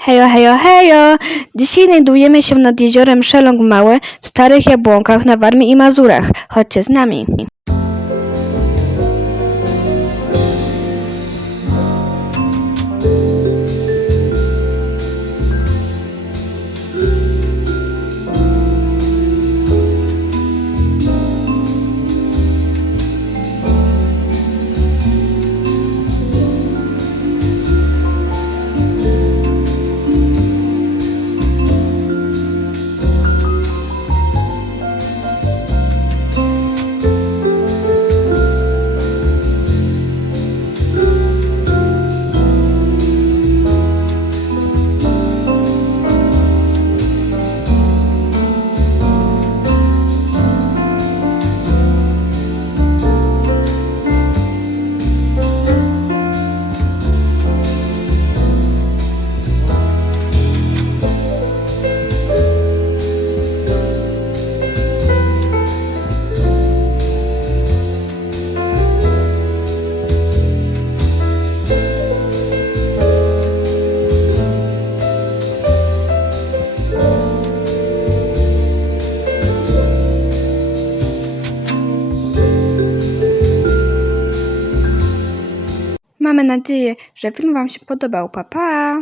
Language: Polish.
Hejo, hejo, hejo! Dzisiaj znajdujemy się nad jeziorem Szeląg Mały w Starych Jabłonkach na Warmii i Mazurach. Chodźcie z nami. Mamy nadzieję, że film Wam się podobał. Pa, pa!